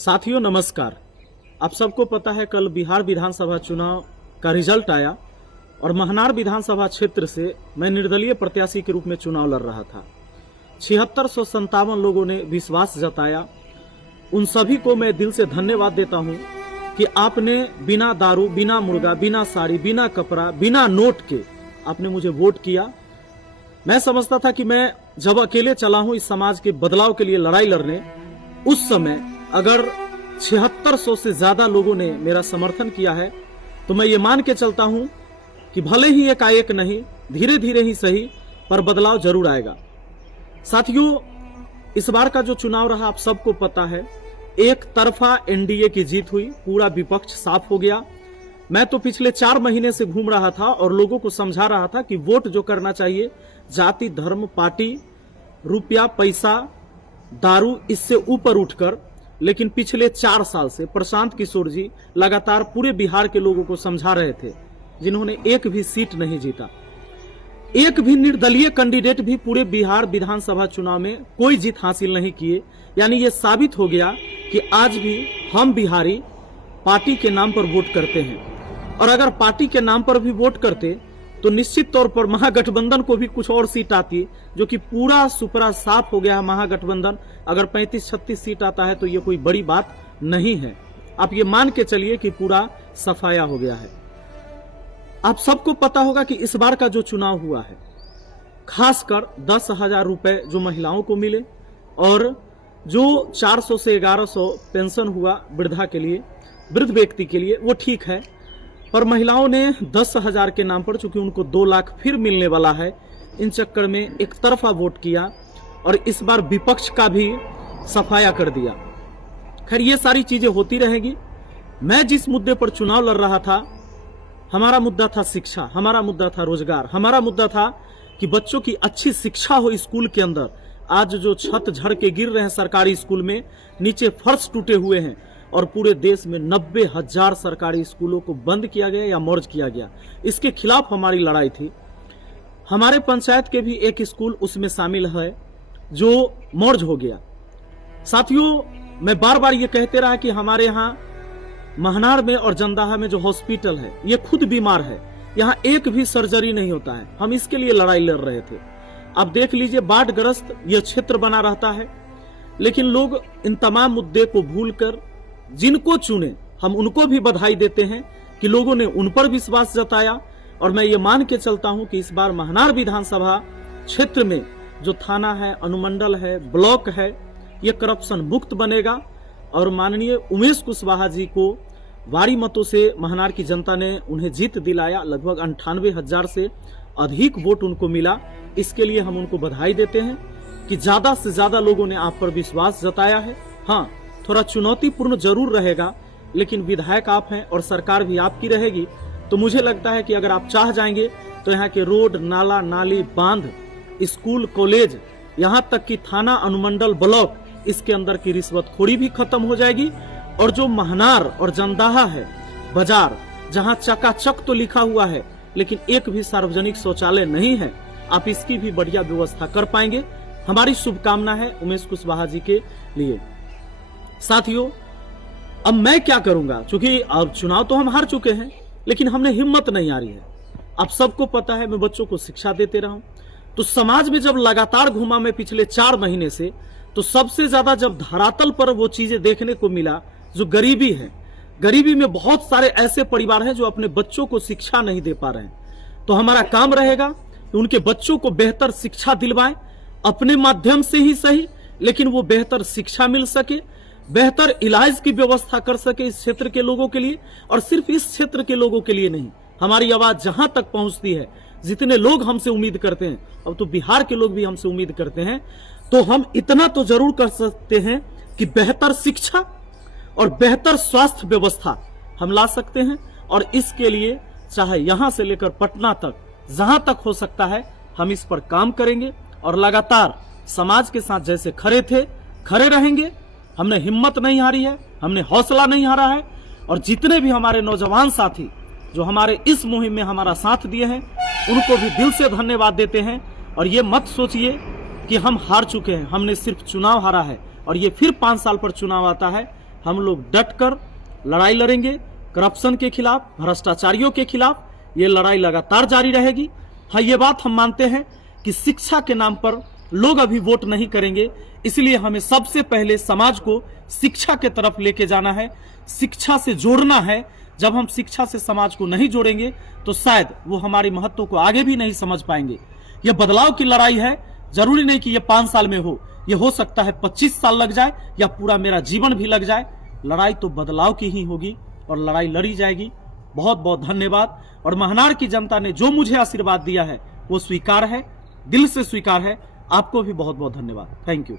साथियों नमस्कार। आप सबको पता है कल बिहार विधानसभा चुनाव का रिजल्ट आया और महनार विधानसभा क्षेत्र से मैं निर्दलीय प्रत्याशी के रूप में चुनाव लड़ रहा था। 7657 लोगों ने विश्वास जताया। उन सभी को मैं दिल से धन्यवाद देता हूं कि आपने बिना दारू, बिना मुर्गा, बिना साड़ी, बिना कपड़ा, बिना नोट के आपने मुझे वोट किया। मैं समझता था कि मैं जब अकेले चला हूं इस समाज के बदलाव के लिए लड़ाई लड़ने, उस समय अगर 7600 से ज्यादा लोगों ने मेरा समर्थन किया है तो मैं ये मान के चलता हूं कि भले ही एकाएक नहीं, धीरे धीरे ही सही, पर बदलाव जरूर आएगा। साथियों, इस बार का जो चुनाव रहा आप सबको पता है, एक तरफा एनडीए की जीत हुई, पूरा विपक्ष साफ हो गया। मैं तो पिछले 4 महीने से घूम रहा था और लोगों को समझा रहा था कि वोट जो करना चाहिए जाति, धर्म, पार्टी, रुपया, पैसा, दारू, इससे ऊपर उठकर। लेकिन पिछले 4 साल से प्रशांत किशोर जी लगातार पूरे बिहार के लोगों को समझा रहे थे, जिन्होंने एक भी सीट नहीं जीता, एक भी निर्दलीय कैंडिडेट भी पूरे बिहार विधानसभा चुनाव में कोई जीत हासिल नहीं किए। यानी ये साबित हो गया कि आज भी हम बिहारी पार्टी के नाम पर वोट करते हैं, और अगर पार्टी के नाम पर भी वोट करते तो निश्चित तौर पर महागठबंधन को भी कुछ और सीट आती, जो कि पूरा सुपरा साफ हो गया है। महागठबंधन अगर 35-36 सीट आता है तो ये कोई बड़ी बात नहीं है। आप ये मान के चलिए कि पूरा सफाया हो गया है। आप सबको पता होगा कि इस बार का जो चुनाव हुआ है, खासकर 10,000 रुपए जो महिलाओं को मिले और जो 400 से 1100 पेंशन हुआ वृद्धा के लिए, वृद्ध व्यक्ति के लिए, वो ठीक है। पर महिलाओं ने 10,000 के नाम पर, चूंकि उनको 2 लाख फिर मिलने वाला है, इन चक्कर में एक तरफा वोट किया और इस बार विपक्ष का भी सफाया कर दिया। खैर, ये सारी चीजें होती रहेगी। मैं जिस मुद्दे पर चुनाव लड़ रहा था, हमारा मुद्दा था शिक्षा, हमारा मुद्दा था रोजगार, हमारा मुद्दा था कि बच्चों की अच्छी शिक्षा हो स्कूल के अंदर। आज जो छत झड़ के गिर रहे हैं सरकारी स्कूल में, नीचे फर्श टूटे हुए हैं, और पूरे देश में 90,000 सरकारी स्कूलों को बंद किया गया या मर्ज किया गया, इसके खिलाफ हमारी लड़ाई थी। हमारे पंचायत के भी एक स्कूल उसमें शामिल है जो मर्ज हो गया। साथियों, मैं बार बार ये कहते रहा कि हमारे यहाँ महनार में और जंदाहा में जो हॉस्पिटल है, ये खुद बीमार है, यहाँ एक भी सर्जरी नहीं होता है। हम इसके लिए लड़ाई लड़ रहे थे। अब देख लीजिए, बाढ़ग्रस्त ये क्षेत्र बना रहता है, लेकिन लोग इन तमाम मुद्दे को भूलकर जिनको चुने, हम उनको भी बधाई देते हैं कि लोगों ने उन पर विश्वास जताया। और मैं ये मान के चलता हूं कि इस बार महनार विधानसभा क्षेत्र में जो थाना है, अनुमंडल है, ब्लॉक है, ये करप्शन मुक्त बनेगा। और माननीय उमेश कुशवाहा जी को भारी मतों से महनार की जनता ने उन्हें जीत दिलाया। लगभग 98,000 से अधिक वोट उनको मिला। इसके लिए हम उनको बधाई देते हैं कि ज्यादा से ज्यादा लोगों ने आप पर विश्वास जताया है। हाँ, थोड़ा चुनौतीपूर्ण जरूर रहेगा, लेकिन विधायक आप हैं और सरकार भी आपकी रहेगी। तो मुझे लगता है कि अगर आप चाह जाएंगे तो यहाँ के रोड, नाला, नाली, बांध, स्कूल, कॉलेज, यहाँ तक कि थाना, अनुमंडल, ब्लॉक, इसके अंदर की रिश्वतखोरी भी खत्म हो जाएगी। और जो महनार और जंदाहा है बाजार, जहाँ चकाचक तो लिखा हुआ है लेकिन एक भी सार्वजनिक शौचालय नहीं है, आप इसकी भी बढ़िया व्यवस्था कर पाएंगे। हमारी शुभकामना है उमेश कुशवाहा जी के लिए। साथियों, अब मैं क्या करूंगा, क्योंकि अब चुनाव तो हम हार चुके हैं, लेकिन हमने हिम्मत नहीं हारी है। आप सबको पता है मैं बच्चों को शिक्षा देते रहा हूं, तो समाज में जब लगातार घूमा मैं पिछले 4 महीने से, तो सबसे ज्यादा जब धरातल पर वो चीजें देखने को मिला जो गरीबी है। गरीबी में बहुत सारे ऐसे परिवार हैं जो अपने बच्चों को शिक्षा नहीं दे पा रहे हैं। तो हमारा काम रहेगा कि उनके बच्चों को बेहतर शिक्षा दिलवाएं, अपने माध्यम से ही सही, लेकिन वो बेहतर शिक्षा मिल सके, बेहतर इलाज की व्यवस्था कर सके इस क्षेत्र के लोगों के लिए। और सिर्फ इस क्षेत्र के लोगों के लिए नहीं, हमारी आवाज जहां तक पहुंचती है, जितने लोग हमसे उम्मीद करते हैं, अब तो बिहार के लोग भी हमसे उम्मीद करते हैं, तो हम इतना तो जरूर कर सकते हैं कि बेहतर शिक्षा और बेहतर स्वास्थ्य व्यवस्था हम ला सकते हैं। और इसके लिए चाहे यहां से लेकर पटना तक, जहां तक हो सकता है, हम इस पर काम करेंगे और लगातार समाज के साथ जैसे खड़े थे खड़े रहेंगे। हमने हिम्मत नहीं हारी है, हमने हौसला नहीं हारा है। और जितने भी हमारे नौजवान साथी जो हमारे इस मुहिम में हमारा साथ दिए हैं, उनको भी दिल से धन्यवाद देते हैं। और ये मत सोचिए कि हम हार चुके हैं, हमने सिर्फ चुनाव हारा है और ये फिर 5 साल पर चुनाव आता है। हम लोग डट कर लड़ाई लड़ेंगे। करप्शन के खिलाफ, भ्रष्टाचारियों के खिलाफ ये लड़ाई लगातार जारी रहेगी। हाँ, ये बात हम मानते हैं कि शिक्षा के नाम पर लोग अभी वोट नहीं करेंगे, इसलिए हमें सबसे पहले समाज को शिक्षा के तरफ लेके जाना है, शिक्षा से जोड़ना है। जब हम शिक्षा से समाज को नहीं जोड़ेंगे तो शायद वो हमारी महत्व को आगे भी नहीं समझ पाएंगे। ये बदलाव की लड़ाई है, जरूरी नहीं कि ये 5 साल में हो, ये हो सकता है 25 साल लग जाए या पूरा मेरा जीवन भी लग जाए। लड़ाई तो बदलाव की ही होगी और लड़ाई लड़ी जाएगी। बहुत बहुत धन्यवाद। और महनार की जनता ने जो मुझे आशीर्वाद दिया है वो स्वीकार है, दिल से स्वीकार है। आपको भी बहुत बहुत धन्यवाद। Thank you.